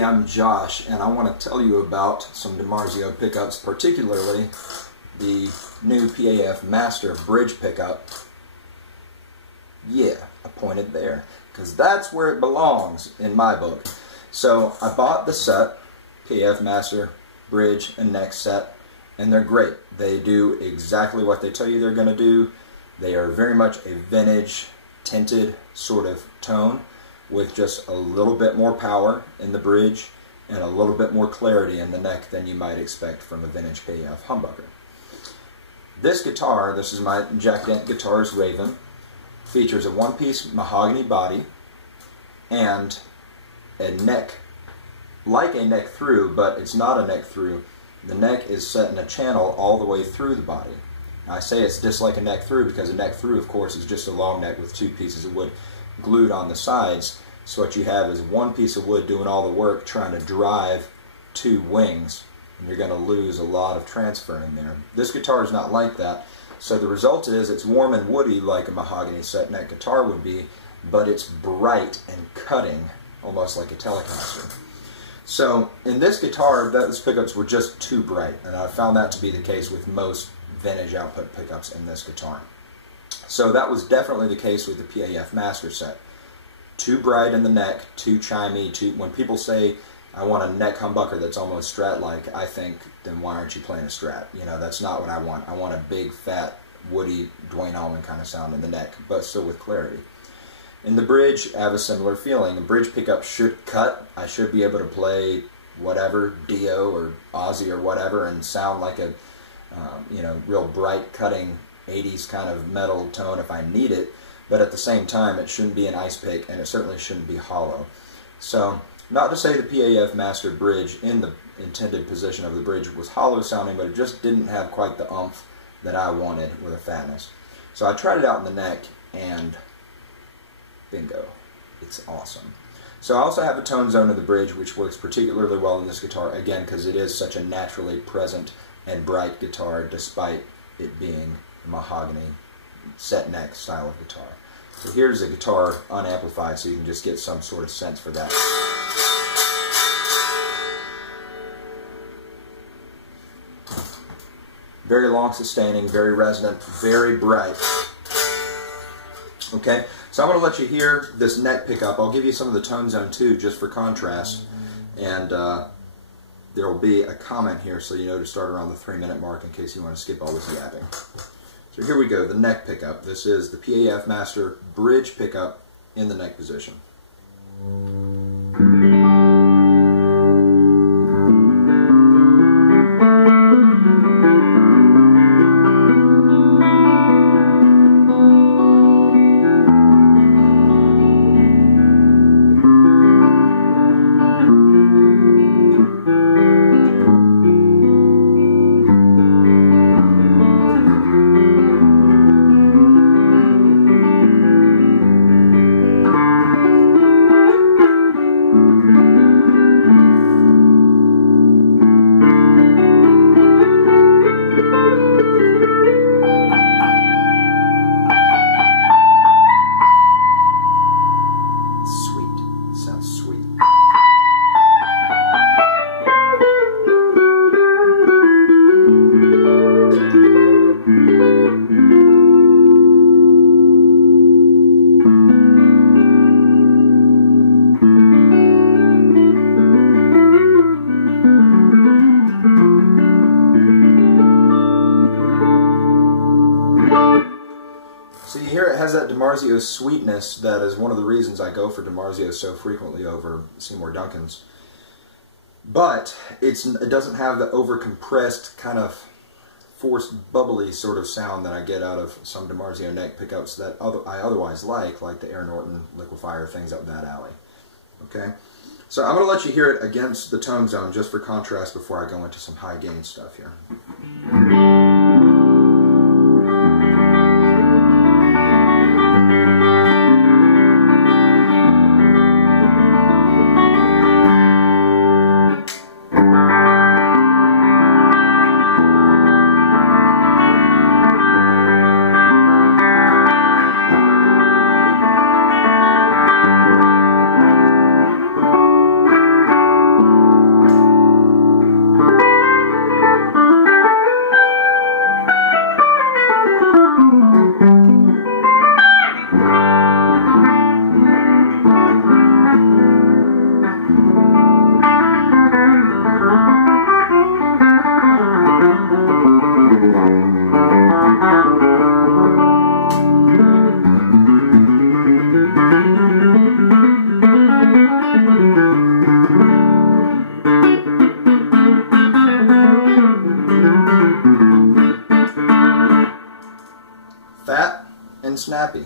everybody, I'm Josh, and I want to tell you about some DiMarzio pickups, particularly the new PAF Master Bridge pickup. Yeah, I pointed there, because that's where it belongs in my book. So I bought the set, PAF Master Bridge and Neck set, and they're great. They do exactly what they tell you they're going to do. They are very much a vintage, tinted sort of tone, with just a little bit more power in the bridge and a little bit more clarity in the neck than you might expect from a vintage PAF humbucker. This guitar, this is my Jack Dent Guitars Raven, features a one-piece mahogany body and a neck, like a neck through, but it's not a neck through. The neck is set in a channel all the way through the body. Now, I say it's just like a neck through because a neck through, of course, is just a long neck with two pieces of wood glued on the sides. So what you have is one piece of wood doing all the work trying to drive two wings, and you're going to lose a lot of transfer in there. This guitar is not like that, so the result is it's warm and woody like a mahogany set neck guitar would be, but it's bright and cutting, almost like a Telecaster. So in this guitar, those pickups were just too bright, and I found that to be the case with most vintage output pickups in this guitar. So that was definitely the case with the PAF Master set. Too bright in the neck, too chimey, when people say, I want a neck humbucker that's almost Strat-like, I think, then why aren't you playing a Strat? You know, that's not what I want. I want a big, fat, woody, Dwayne Allman kind of sound in the neck, but still with clarity. In the bridge, I have a similar feeling. The bridge pickup should cut. I should be able to play whatever, Dio or Ozzy or whatever, and sound like a, you know, real bright, cutting 80s kind of metal tone if I need it, but at the same time it shouldn't be an ice pick and it certainly shouldn't be hollow. So not to say the PAF Master Bridge in the intended position of the bridge was hollow sounding, but it just didn't have quite the oomph that I wanted with a fatness. So I tried it out in the neck and bingo, it's awesome. So I also have a tone zone in the bridge which works particularly well in this guitar, again because it is such a naturally present and bright guitar despite it being mahogany set neck style of guitar. So here's the guitar unamplified so you can just get some sort of sense for that. Very long sustaining, very resonant, very bright. Okay, so I'm going to let you hear this neck pickup. I'll give you some of the tone zone too just for contrast, and there will be a comment here so you know to start around the 3-minute mark in case you want to skip all this yapping. So here we go, the neck pickup. This is the PAF Master Bridge pickup in the neck position. It has that DiMarzio sweetness that is one of the reasons I go for DiMarzio so frequently over Seymour Duncan's. But it doesn't have the over-compressed kind of forced bubbly sort of sound that I get out of some DiMarzio neck pickups that I otherwise like the Air Norton Liquefier, things up that alley. Okay? So I'm going to let you hear it against the tone zone just for contrast before I go into some high gain stuff here. snappy.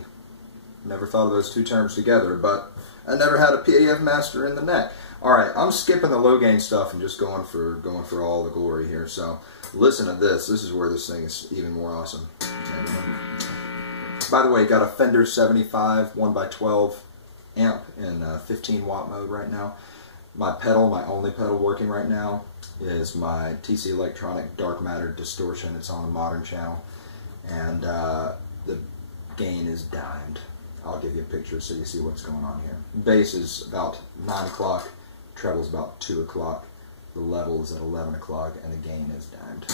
Never thought of those two terms together, but I never had a PAF master in the neck. Alright, I'm skipping the low gain stuff and just going for all the glory here. So listen to this. This is where this thing is even more awesome. By the way, got a Fender 75 1x12 amp in 15 watt mode right now. My pedal, my only pedal working right now, is my TC Electronic Dark Matter Distortion. It's on the Modern channel, and the gain is dimed. I'll give you a picture so you see what's going on here. Bass is about 9 o'clock, treble's about 2 o'clock, the level is at 11 o'clock, and the gain is dimed.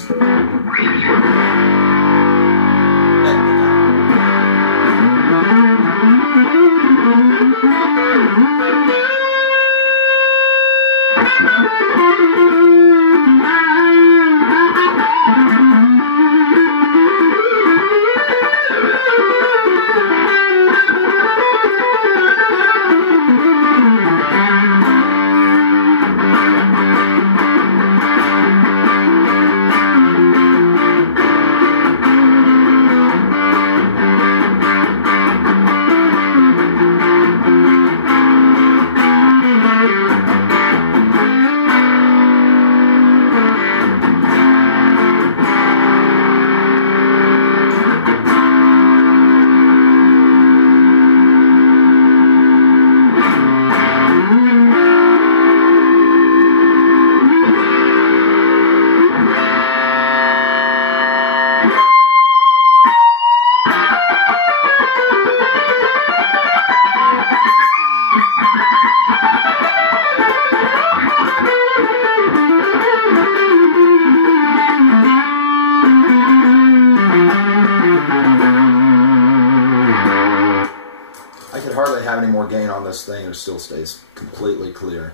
Have any more gain on this thing, it still stays completely clear.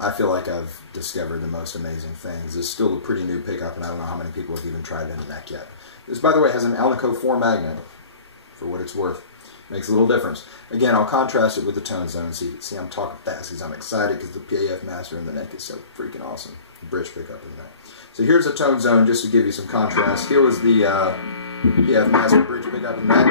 I feel like I've discovered the most amazing things. It's still a pretty new pickup, and I don't know how many people have even tried it in the neck yet. This, by the way, has an Alnico 4 magnet, for what it's worth. Makes a little difference. Again, I'll contrast it with the tone zone. See, I'm talking fast because I'm excited because the PAF master in the neck is so freaking awesome. The bridge pickup in the neck. So here's a tone zone just to give you some contrast. Here was the PAF master bridge pickup in the neck.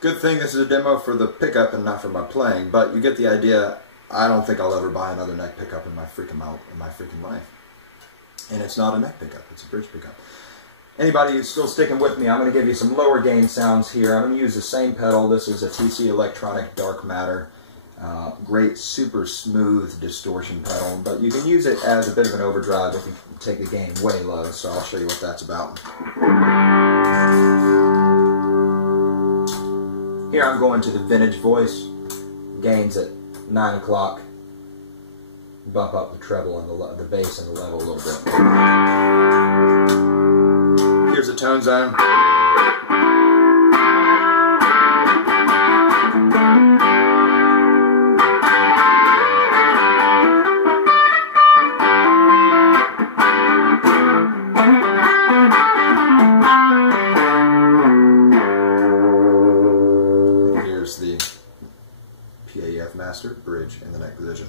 Good thing this is a demo for the pickup and not for my playing, but you get the idea. I don't think I'll ever buy another neck pickup in my freaking life. And it's not a neck pickup, it's a bridge pickup. Anybody who's still sticking with me, I'm going to give you some lower gain sounds here. I'm going to use the same pedal. This is a TC Electronic Dark Matter. Great, super smooth distortion pedal, but you can use it as a bit of an overdrive if you take the gain way low, so I'll show you what that's about. Here I'm going to the vintage voice, gains at 9 o'clock, bump up the treble and the bass and the level a little bit. Here's the tone zone. bridge in the neck position.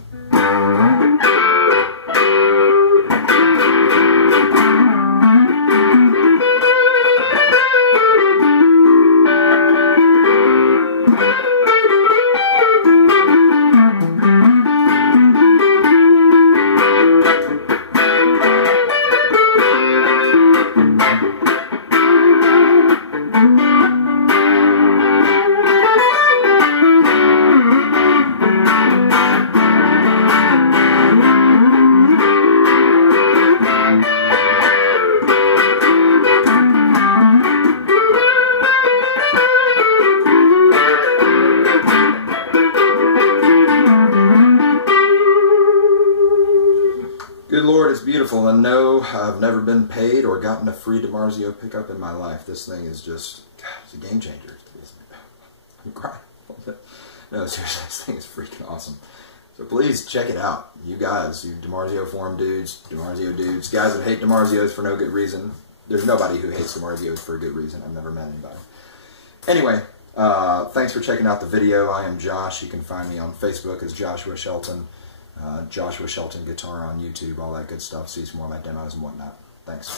Good Lord, it's beautiful, and no, I've never been paid or gotten a free DiMarzio pickup in my life. This thing is just, God, it's a game changer. I'm crying a little bit. No, seriously, this thing is freaking awesome. So please check it out. You guys, you DiMarzio forum dudes, DiMarzio dudes, guys that hate DiMarzios for no good reason. There's nobody who hates DiMarzios for a good reason. I've never met anybody. Anyway, thanks for checking out the video. I am Josh. You can find me on Facebook as Joshua Shelton. Joshua Shelton Guitar on YouTube, all that good stuff. See some more of my demos and whatnot. Thanks.